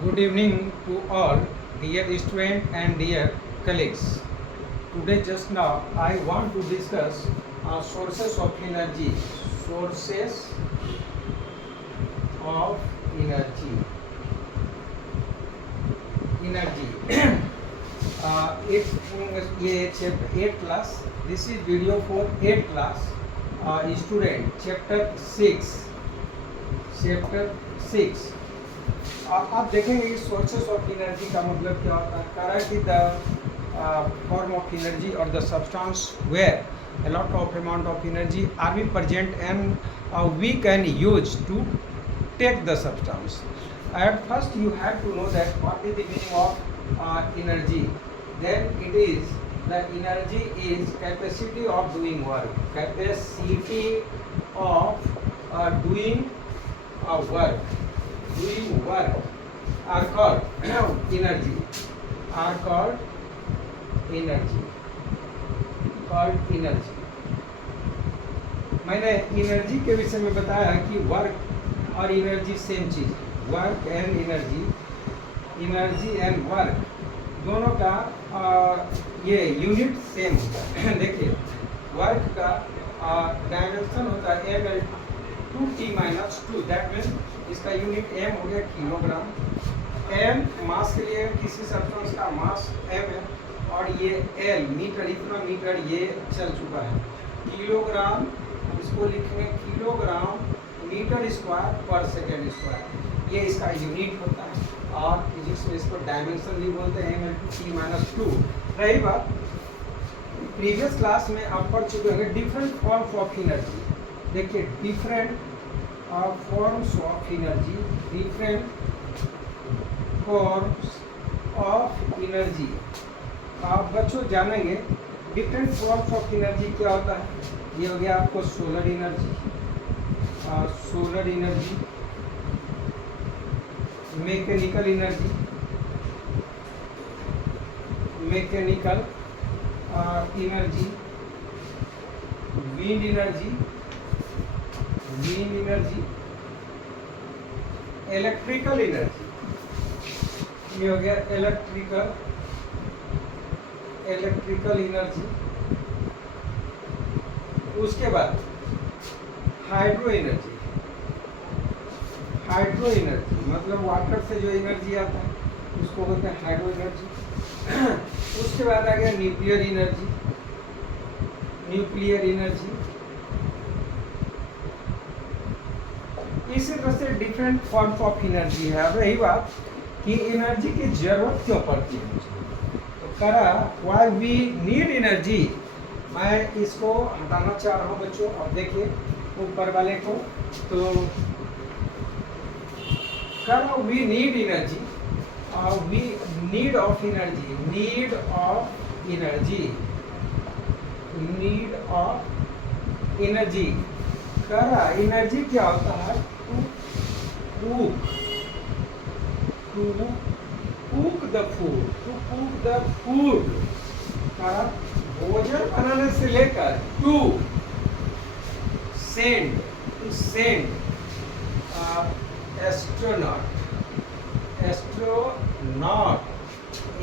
Good evening to all, dear student and dear colleagues. Today, just now, I want to discuss sources of energy. Sources of energy. Energy. It's ये chapter 8 class. This is video for 8 class student. Chapter 6. Chapter 6. आप देखेंगे कि sources of energy का मतलब क्या होता है. कह रहा है कि द फॉर्म ऑफ एनर्जी और the substance where a lot of amount of energy are be present and we can use to take the substance. At first you have to know that what is the meaning of energy. Then it is the energy is capacity of doing work. Capacity of doing work. Doing work are called energy. Are called energy. Called energy. मैंने energy के विषय में बताया कि work और energy same चीज. Work and energy, energy and work दोनों का ये यूनिट सेम होता है. देखिए वर्क का डायमेंशन होता है m/2t-2. दैट मीन इसका यूनिट m हो गया किलोग्राम. m मास के लिए किसी सब्सटेंस का मास m है और ये l मीटर, इतना मीटर ये चल चुका है. किलोग्राम इसको लिखेंगे किलोग्राम मीटर स्क्वायर पर सेकेंड स्क्वायर. ये इसका यूनिट होता है और फिजिक्स में इसको डायमेंशन भी बोलते हैं m/t-2. रही बात, प्रीवियस क्लास में आप पढ़ चुके होंगे डिफरेंट फॉर्म्स ऑफ एनर्जी. देखिए different forms of energy, different forms of energy. आप बच्चों जानेंगे डिफरेंट फॉर्म्स ऑफ एनर्जी क्या होता है. ये हो गया आपको solar energy, solar energy, mechanical energy, mechanical energy, wind energy, wind energy, electrical energy. ये हो गया इलेक्ट्रिकल एनर्जी. उसके बाद हाइड्रो एनर्जी. हाइड्रो एनर्जी मतलब वाटर से जो एनर्जी आता है उसको बोलते हैं हाइड्रो एनर्जी. उसके बाद आ गया न्यूक्लियर एनर्जी. Nuclear energy. इसी तरह से डिफरेंट फॉर्म्स ऑफ एनर्जी है. अब रही बात कि एनर्जी की जरूरत क्यों पड़ती है, तो करा व्हाई वी नीड एनर्जी. मैं इसको हटाना चाह रहा हूँ बच्चों. अब देखिए ऊपर वाले को, तो करा we need energy. We need of energy, need of energy, need of energy. करा एनर्जी क्या होता है, to cook the food, to cook the food. भोजन बनाने से लेकर to send astronaut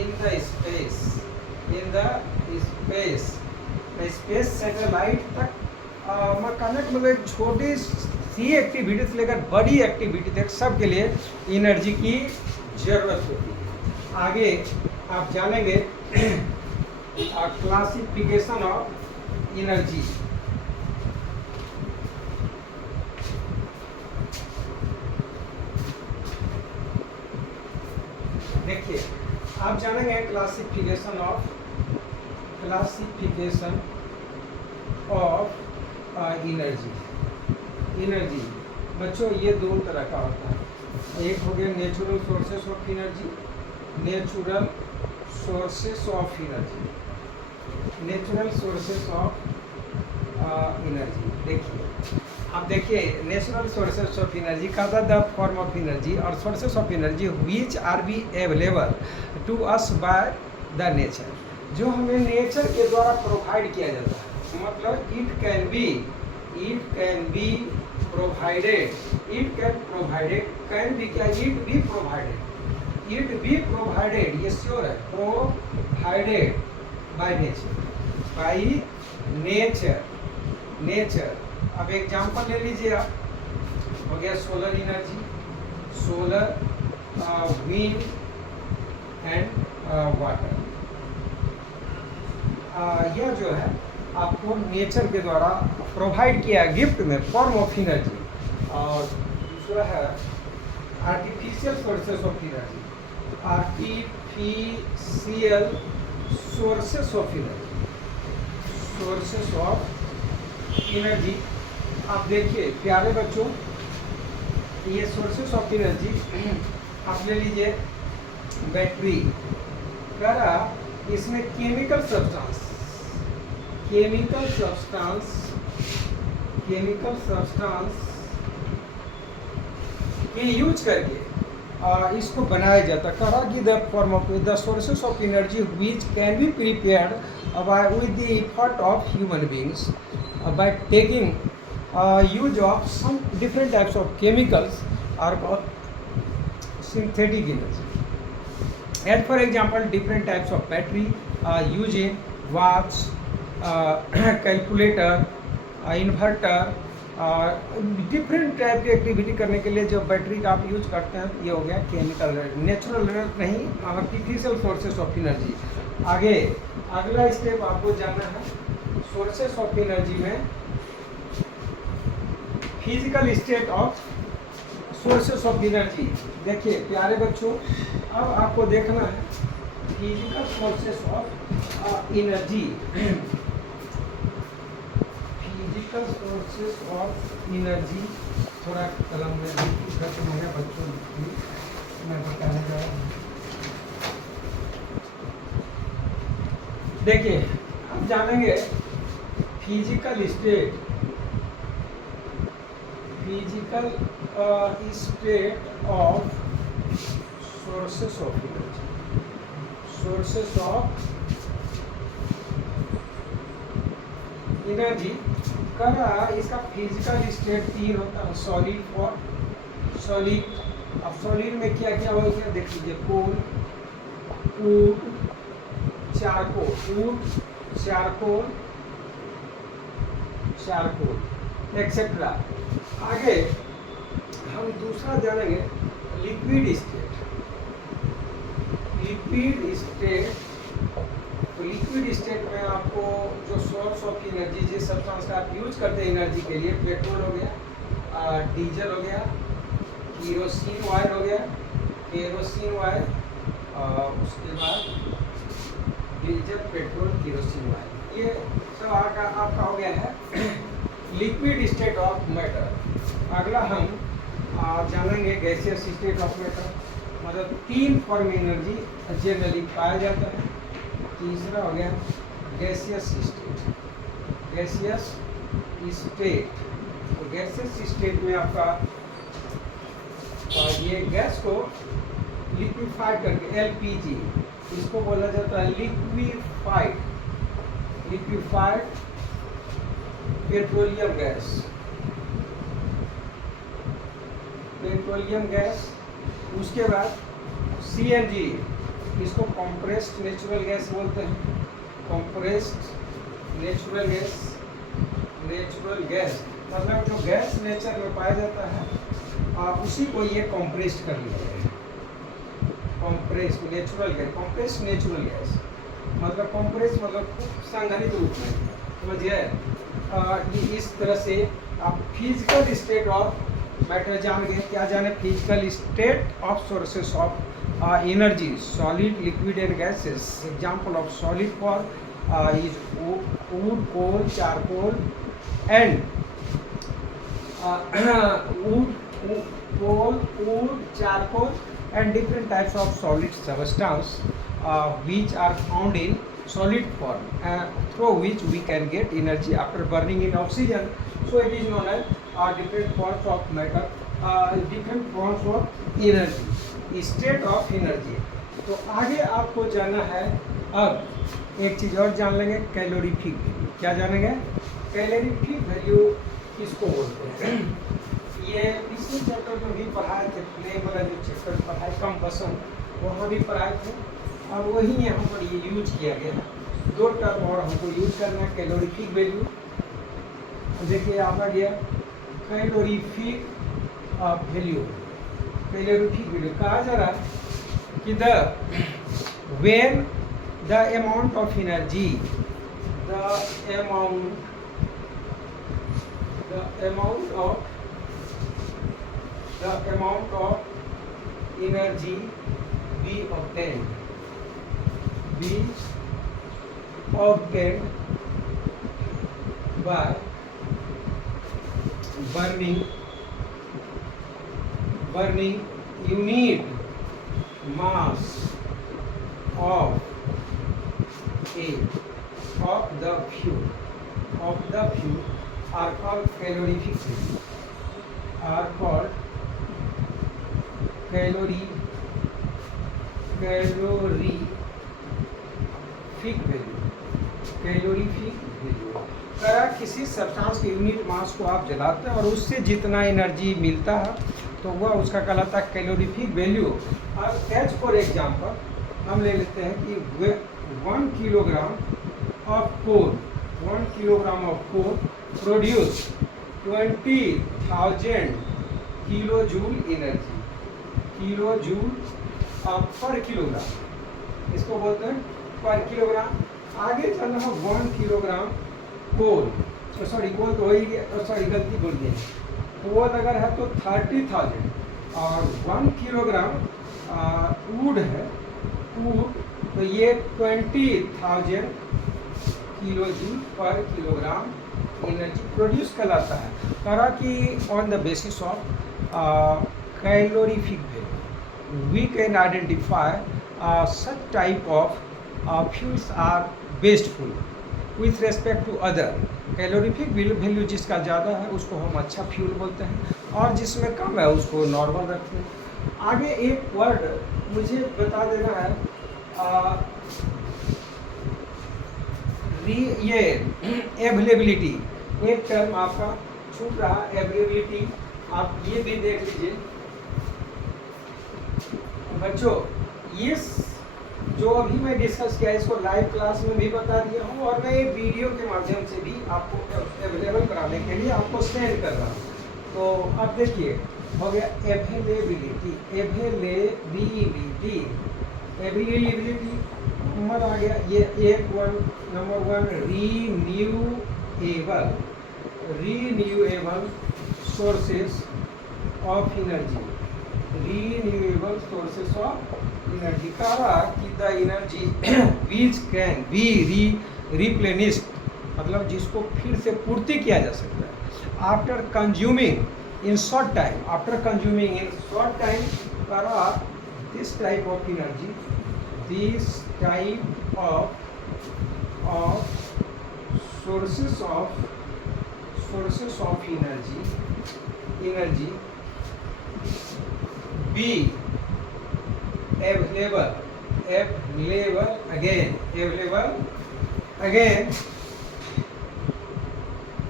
in the space satellite तक कनेक्ट मतलब एक छोटी सी एक्टिविटी से लेकर बड़ी एक्टिविटी तक सबके लिए एनर्जी की जरूरत होती है. आगे आप जानेंगे क्लासिफिकेशन ऑफ एनर्जी. देखिए आप जानेंगे क्लासिफिकेशन ऑफ एनर्जी. एनर्जी बच्चों ये दो तरह का होता है. एक हो गया natural sources of energy, natural sources of energy, natural sources of energy. देखिए अब देखिए नेचुरल सोर्सेस ऑफ एनर्जी का द फॉर्म ऑफ एनर्जी और sources of energy which are be available to us by the nature. जो हमें nature के द्वारा provide किया जाता है. मतलब it can be provided, it can provided, can be क्या, it be provided. It be provided, ये श्योर है, provided by nature, by nature, nature. अब एग्जांपल ले लीजिए आप, हो गया solar energy, solar, wind and water. यह जो है आपको नेचर के द्वारा प्रोवाइड किया गिफ्ट में फॉर्म ऑफ एनर्जी। और दूसरा है artificial sources of energy, artificial sources of energy, sources of energy. आप देखिए प्यारे बच्चों, ये सोर्सेस ऑफ एनर्जी आप ले लीजिए बैटरी, कह रहा इसमें chemical substance, chemical substance, chemical substance के यूज करके इसको बनाया जाता। कहा कि the form of the sources of energy which can be prepared by with the effort of human beings by taking use of some different types of chemicals और synthetic energy. And for example, different types of battery used in watch, calculator, inverter, different type की activity करने के लिए जो battery का आप use करते हैं, ये हो गया केमिकल, नेचुरल नहीं, आर्टिफिशियल सोर्सेस ऑफ एनर्जी। आगे अगला स्टेप आपको जानना है सोर्सेस ऑफ एनर्जी में physical state of sources of energy. देखिए प्यारे बच्चों, अब आपको देखना है physical sources of energy, physical sources of energy. थोड़ा कलम में खत्म हो गया बच्चों, मैं बताने जा रहा हूँ। देखिए अब जानेंगे physical state, physical state of sources of energy, sources of energy का इसका फिजिकल स्टेट 3 होता है। Solid for solid. अब सॉलिड में क्या क्या हो गया देख लीजिए, coal, wood, charcoal, wood, charcoal, charcoal etcetera. आगे हम दूसरा जानेंगे लिक्विड स्टेट, लिक्विड स्टेट। तो लिक्विड स्टेट में आपको जो सोर्स ऑफ एनर्जी, जिस सब्सटेंस का आप यूज करते हैं एनर्जी के लिए, पेट्रोल हो गया, डीजल हो गया, केरोसिन ऑयल हो गया, केरोसिन ऑयल, उसके बाद डीजल, पेट्रोल, केरोसिन ऑयल, ये सब आपका हो गया है लिक्विड स्टेट ऑफ मैटर। अगला हम जानेंगे गैसियस स्टेट ऑफ मैटर, मतलब 3 फॉर्म एनर्जी जनरली पाया जाता है। तीसरा हो गया गैसियस स्टेट, गैसियस स्टेट। तो गैसियस स्टेट में आपका ये गैस को लिक्विफाइड करके, एलपीजी इसको बोला जाता है liquefied, liquefied petroleum gas, petroleum gas. उसके बाद सीएनजी, इसको कंप्रेस्ड नेचुरल गैस बोलते हैं, compressed natural gas, natural gas मतलब जो गैस नेचर में पाया जाता है उसी को ये कंप्रेस्ड कर लिया है, compressed natural gas, compressed natural gas मतलब कंप्रेस मतलब संघनित रूप में, समझिए। इस तरह से आप फिजिकल स्टेट ऑफ मैटर जान गए। क्या जाने? Physical state of sources of energy, solid, liquid and gases. Example of solid for is wood, coal, charcoal and wood, coal, wood, charcoal and different types of solid substance which are found in solid form through which we can get energy after burning in oxygen. So it is known as different forms of matter, different forms of energy, state of energy. तो आगे आपको जानना है, अब एक चीज़ और जान लेंगे, कैलोरीफिक वैल्यू। क्या जानेंगे? कैलोरीफिक वैल्यू किसको बोलते हैं? ये पिछले चैप्टर में भी पढ़ाए थे, प्ले वाला जो चैप्टर पढ़ाए, कंबसन, वहाँ भी पढ़ाए थे, और वही यहाँ पर ये यूज किया गया है। दो टर्म और हमको यूज करना है, कैलोरीफिक वैल्यू। देखिए आप आ गया कैलोरीफिक वैल्यू। कैलोरीफिक वैल्यू कहा जा रहा है कि when the amount of energy, the amount of energy be obtained by burning unit mass of the fuel are called calorific value, are called calorific value। किसी substance के unit mass को आप जलाते हैं और उससे जितना एनर्जी मिलता है तो वह उसका कहलाता है कैलोरीफिक वैल्यू। और एज फॉर एग्जांपल हम ले लेते हैं कि 1 kilogram of coal produce 20,000 kilo joule energy, kilo joule per kilogram, इसको बोलते हैं पर किलोग्राम। आगे चलना है 1 किलोग्राम कोल, कोल तो वही, गलती बोल दी, कोल अगर है तो 30,000 और 1 किलोग्राम वुड है, तो ये 20,000 kilo joule per kilogram energy produce कहलाता है। करा कि on the basis of calorific value we can identify such type of fuels are wasteful with respect to other। Calorific value जिसका ज़्यादा है उसको हम अच्छा फ्यूल बोलते हैं, और जिसमें कम है उसको नॉर्मल रखते हैं। आगे एक वर्ड मुझे बता देना है, ये अवेलेबिलिटी, एक टर्म आपका छूट रहा, अवेलेबिलिटी, आप ये भी देख लीजिए बच्चों। ये जो अभी मैं डिस्कस किया इसको लाइव क्लास में भी बता दिया हूँ, और मैं एक वीडियो के माध्यम से भी आपको अवेलेबल कराने के लिए आपको सेंड कर रहा हूँ। तो अब देखिए हो गया अवेलेबिलिटी नंबर आ गया, ये number 1 renewable sources of energy, renewable sources of energy. कहा कि the energy which can be replenished, मतलब जिसको फिर से पूर्ति किया जा सकता है after consuming in short time, कहा this type of energy, this type of sources of energy be available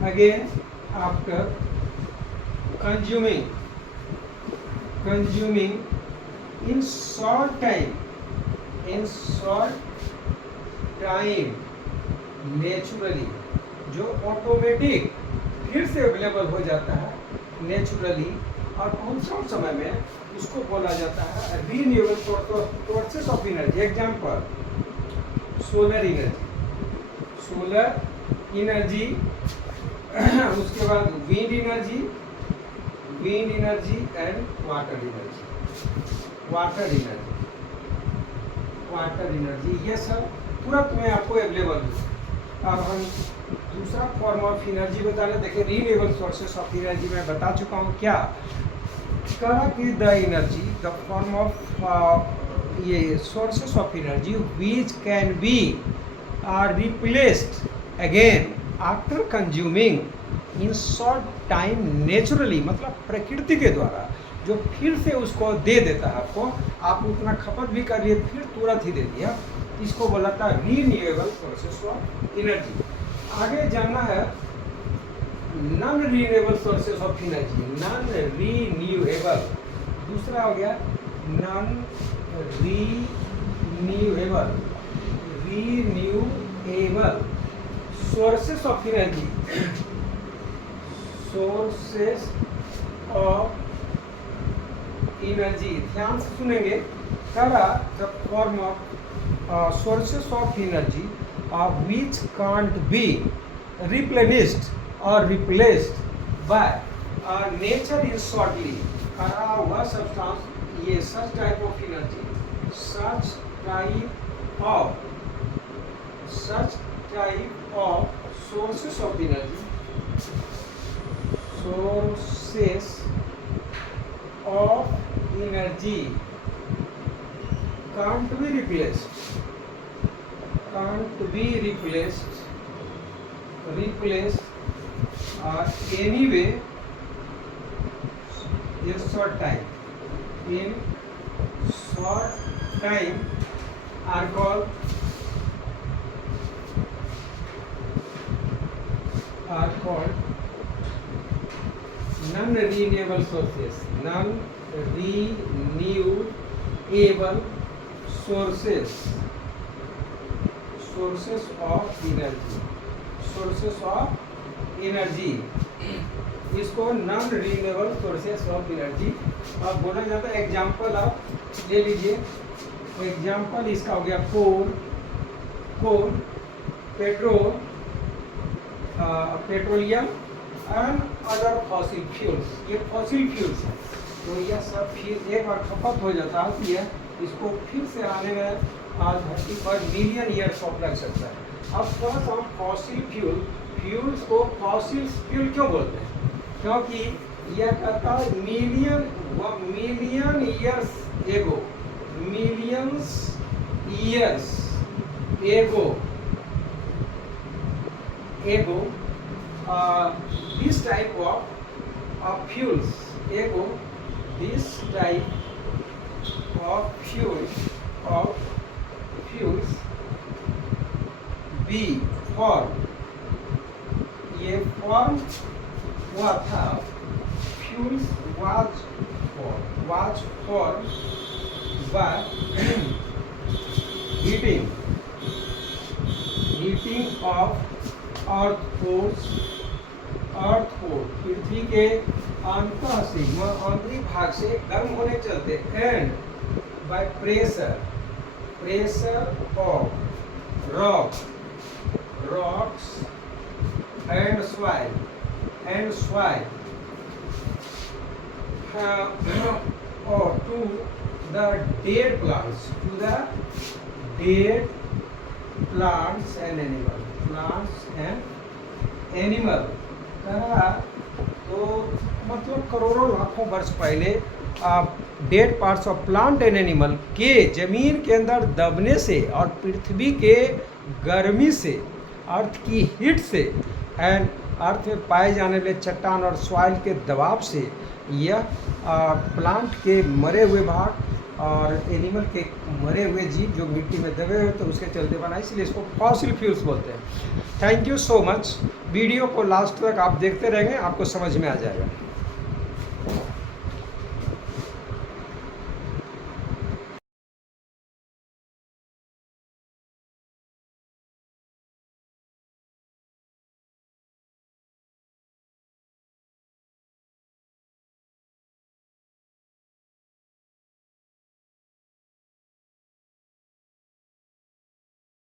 again after consuming in short time naturally, जो ऑटोमेटिक फिर से अवेलेबल हो जाता है नेचुरली और बहुत कम समय में, उसको बोला जाता है renewable sources of energy. Example solar energy, उसके बाद wind energy and water energy, ये सब तुरंत में आपको अवेलेबल है। अब हम दूसरा फॉर्म ऑफ एनर्जी बता रहे, देखिए रीन्यूएबल सोर्सेस ऑफ एनर्जी मैं बता चुका हूँ क्या। कहा कि the energy, the form of ये sources of energy which can be are replaced again after consuming in short time naturally, मतलब प्रकृति के द्वारा जो फिर से उसको दे देता है आपको, आप उतना खपत भी कर लिए फिर तुरंत ही दे दिया, इसको बोला था रीन्यूएबल सोर्सेस ऑफ एनर्जी। आगे जानना है non renewable sources of energy, non renewable, दूसरा हो गया non renewable sources of energy, sources of energy, ध्यान से सुनेंगे। करा the form of sources of energy which can't be replenished or replaced by nature is shortly, करा हुआ substance, ये such type of energy, such type of sources of energy, sources of energy can't be replaced anyway in short time are called non-renewable sources, non-renewable sources of energy, इसको non renewable sources of energy अब बोला जाता है। Example आप ले लीजिए, example इसका हो गया coal, petroleum and other fossil fuels. ये फॉसिल फ्यूल्स है, तो यह सब फिर एक बार खपत हो जाता है, इसको फिर से आने में आज धरती पर मिलियन ईयर्स ऑफ लग सकता है। अब थोड़ा सा हम फॉसिल फ्यूल्स को फॉसिल फ्यूल क्यों बोलते हैं? क्योंकि यह कहता है million years ago this type of fuels be formed, ये फॉर्म हुआ था, fuels was formed by heating of earth force, पृथ्वी के आंतरिक भाग से गर्म होने चलते, and by pressure of rocks and soil or to the dead plants and animal कहा। तो मतलब करोड़ों लाखों वर्ष पहले dead parts of plant and animal के जमीन के अंदर दबने से और पृथ्वी के गर्मी से, अर्थ की हीट से, एंड अर्थ में पाए जाने वाले चट्टान और सॉइल के दबाव से यह प्लांट के मरे हुए भाग और एनिमल के मरे हुए जीव जो मिट्टी में दबे हुए तो उसके चलते बना, इसलिए इसको फॉसिल फ्यूल्स बोलते हैं। Thank you so much. Video को लास्ट तक आप देखते रहेंगे, आपको समझ में आ जाएगा।